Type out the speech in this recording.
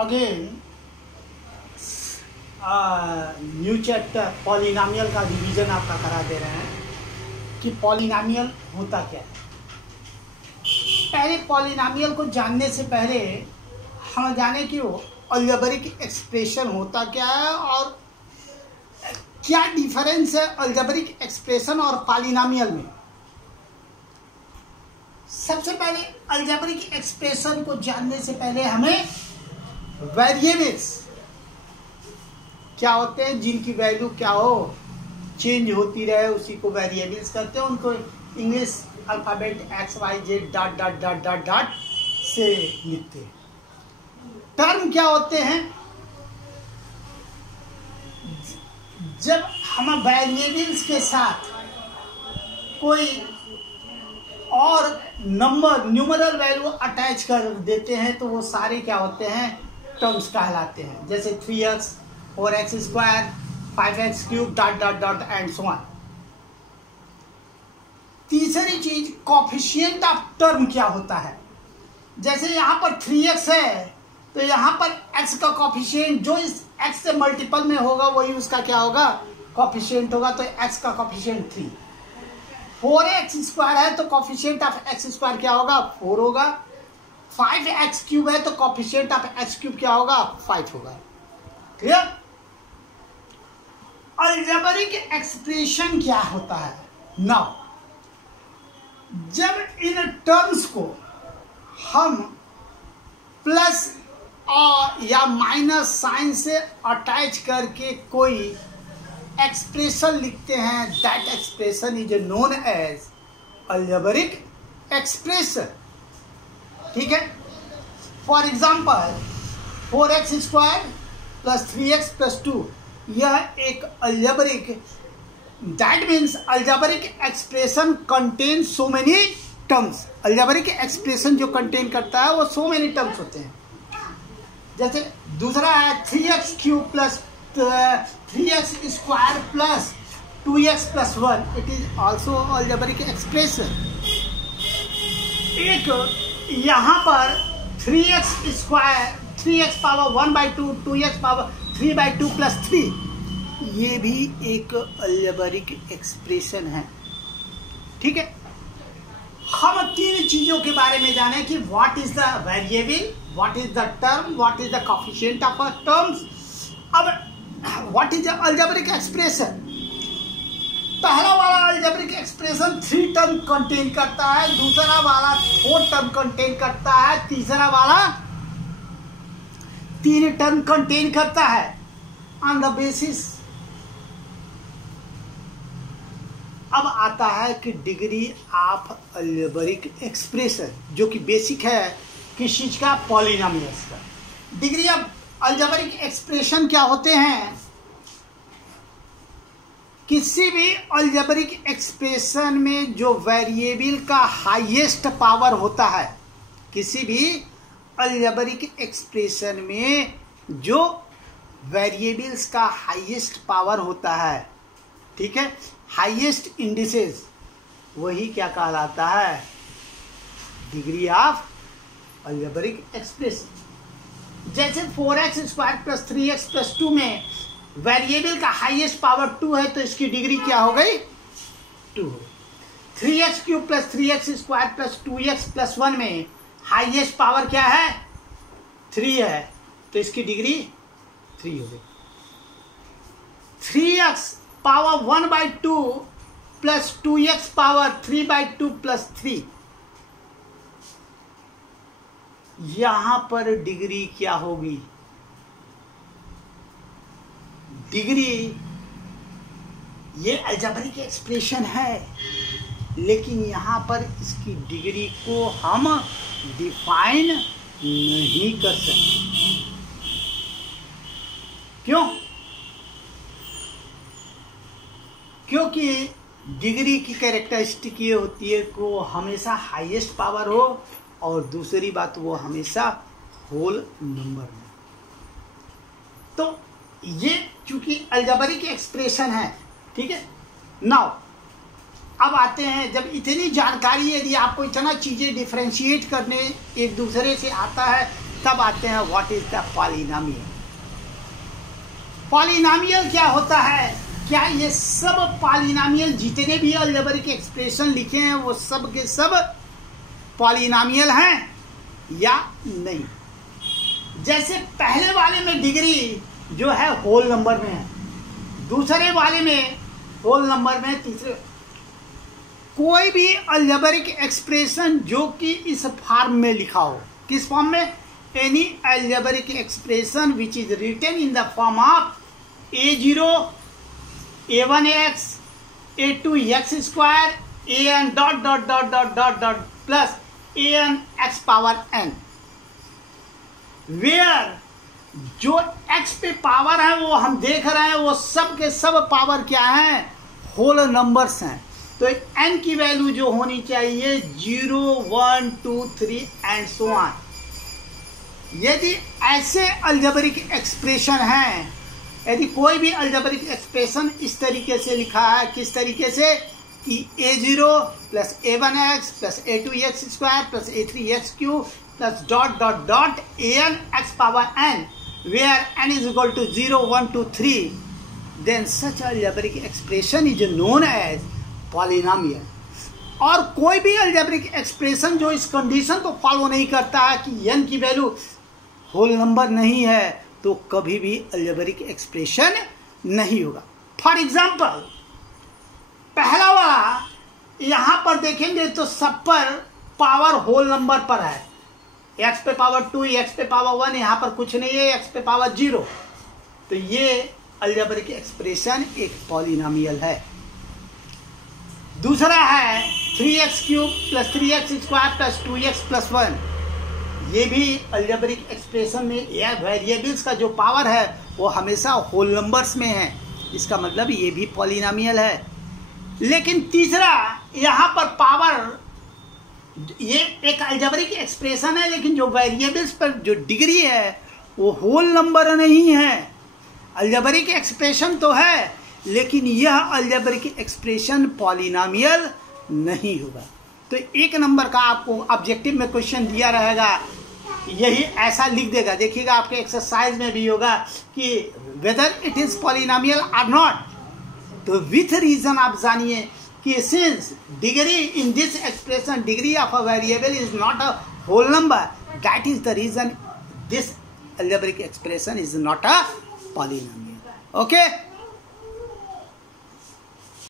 Again new chapter polynomial का revision आपका करा दे रहे हैं कि पॉलिनॉमियल होता क्या है। पहले पॉलिनॉमियल को जानने से पहले हम जाने कि वो अलजेब्रिक एक्सप्रेशन होता क्या है और क्या डिफरेंस है अलजेब्रिक एक्सप्रेशन और पॉलिनॉमियल में। सबसे पहले अलजेब्रिक एक्सप्रेशन को जानने से पहले हमें वेरिएबल्स क्या होते हैं, जिनकी वैल्यू क्या हो, चेंज होती रहे, उसी को वेरिएबल्स कहते हैं। उनको English alphabet XYZ dot dot dot dot dot से लिखते हैं। टर्म क्या होते हैं? जब हम वेरिएबल्स के साथ कोई और नंबर न्यूमरल वैल्यू अटैच कर देते हैं तो वो सारे क्या होते हैं, टर्म्स कहलाते हैं। जैसे 3x 4x square 5x cube dot dot dot and so on. तीसरी चीज कोएफिशिएंट ऑफ टर्म क्या होता है। जैसे यहाँ पर 3x है तो यहाँ पर x का कोएफिशिएंट जो इस x से मल्टीपल में होगा वही उसका क्या होगा, कोएफिशिएंट होगा। तो x का कोएफिशिएंट 3। 4x स्क्वायर है तो कोएफिशिएंट ऑफ x स्क्वायर क्या होगा, 4 होगा। 5x क्यूब है तो कोएफिशिएंट ऑफ x क्यूब क्या होगा, 5 होगा। क्लियर? अलजेब्रिक एक्सप्रेशन क्या होता है? नाउ जब इन टर्म्स को हम प्लस और या माइनस साइन से अटैच करके कोई एक्सप्रेशन लिखते हैं, that expression is known as algebraic expression. ठीक है। For example 4x square plus 3x plus 2, यह एक algebraic, that means algebraic expression contain so many terms. Algebraic expression जो कंटेन करता है वो सो मेनी टर्म्स होते हैं। जैसे दूसरा है 3x cube plus 3x square plus 2x plus 1, it is also algebraic expression. एक यहाँ पर 3x square 3x power 1/2 2x power 3/2 plus 3, ये भी एक अलजेब्रिक एक्सप्रेशन है। ठीक है। हम तीन चीजों के बारे में जाने कि what is the variable, what is the term, what is the coefficient of a terms. अब what is the algebraic expression? पहला वाला अलजेब्रिक एक्सप्रेशन 3 टर्म कंटेन करता है, दूसरा वाला 4 टर्म कंटेन करता है, तीसरा वाला 3 टर्म कंटेन करता है। ऑन द बेसिस अब आता है कि डिग्री ऑफ अलजेब्रिक एक्सप्रेशन, जो कि बेसिक है किस चीज का, पॉलिनॉमियल्स का। डिग्री ऑफ अलजेब्रिक एक्सप्रेशन क्या होते हैं? किसी भी अलजेब्रिक एक्सप्रेशन में जो वेरिएबल का हाईएस्ट पावर होता है, किसी भी अलजेब्रिक एक्सप्रेशन में जो वेरिएबल्स का हाईएस्ट पावर होता है, ठीक है, हाईएस्ट इंडिसेस, वही क्या कहलाता है, डिग्री ऑफ अलजेब्रिक एक्सप्रेशन। जैसे 4x square plus 3x plus 2 में वेरिएबल का हाईएस्ट पावर 2 है तो इसकी डिग्री क्या हो गई, 2। 3x cube plus 3x square plus 2x plus 1 में हाईएस्ट पावर क्या है, 3 है तो इसकी डिग्री 3 हो गई। 3x power 1/2 plus 2x power 3/2 plus 3, यहां पर डिग्री क्या होगी, डिग्री, ये अलजेब्रिक एक्सप्रेशन है लेकिन यहां पर इसकी डिग्री को हम डिफाइन नहीं कर सकते। क्यों? क्योंकि डिग्री की कैरेक्टरिस्टिक ये होती है कि वो हमेशा हाईएस्ट पावर हो और दूसरी बात वो हमेशा होल नंबर में। तो ये चूंकि अलजेब्रिक एक्सप्रेशन है, ठीक है। नाउ अब आते हैं, जब इतनी जानकारी, यदि आपको इतना चीज़ें डिफ्रेंशिएट करने एक दूसरे से आता है तब आते हैं what is the polynomial. Polynomial क्या होता है? क्या ये सब पॉलिनोमियल जितने भी अलजेब्रिक एक्सप्रेशन लिखे हैं वो सब के सब पॉलिनोमियल हैं या नहीं? जैसे पहले वाले में डिग्री जो है होल नंबर में है, दूसरे वाले में होल नंबर में, तीसरे कोई भी अलजेब्रिक एक्सप्रेशन जो कि इस फॉर्म में लिखा हो, किस फॉर्म में? Any algebraic expression which is written in the form of a0 a1x a2x square an dot dot dot dot dot dot plus an x power n, where जो x पे पावर है वो हम देख रहे हैं वो सब के सब पावर क्या है? होल नंबर्स हैं। तो n की वैल्यू जो होनी चाहिए 0 1 2 3 एंड सो ऑन। यदि ऐसे अलजेब्रिक एक्सप्रेशन हैं, यदि कोई भी अलजेब्रिक एक्सप्रेशन इस तरीके से लिखा है, किस तरीके से कि a0 plus a1x plus a2x square plus a3x cube plus dot dot dot an x power n, where n is equal to 0 1 2 3, then such algebraic expression is known as polynomial। और कोई भी अलजेब्रिक एक्सप्रेशन जो इस condition को follow नहीं करता है कि n की वैल्यू होल नंबर नहीं है, तो कभी भी अलजेब्रिक एक्सप्रेशन नहीं होगा। फॉर एग्जाम्पल पहला वाला यहां पर देखेंगे तो सब पर पावर होल नंबर पर है, x पे पावर 2, x पे पावर 1, यहां पर कुछ नहीं है, x पे पावर 0, तो ये अलजेब्रिक एक्सप्रेशन एक पॉलिनोमियल है। दूसरा है 3x cube plus 3x square plus 2x plus 1, ये भी अलजेब्रिक एक्सप्रेशन में यह वेरिएबल्स का जो पावर है वो हमेशा होल नंबर्स में है, इसका मतलब ये भी पॉलिनोमियल है। लेकिन तीसरा यहाँ पर पावर, ये एक अलजेब्रिक एक्सप्रेशन है लेकिन जो वेरिएबल्स पर जो डिग्री है वो होल नंबर नहीं है। अलजेब्रिक एक्सप्रेशन तो है लेकिन यह अलजेब्रिक एक्सप्रेशन पॉलिनोमियल नहीं होगा। तो एक नंबर का आपको ऑब्जेक्टिव में क्वेश्चन दिया रहेगा, यही ऐसा लिख देगा। देखिएगा आपके एक्सरसाइज में भी होगा कि वेदर इट इज पॉलिनोमियल और नॉट, तो विथ रीजन आप जानिए कि since degree in this expression, degree of a variable is not a whole number, that is the reason this algebraic expression is not a polynomial. Okay.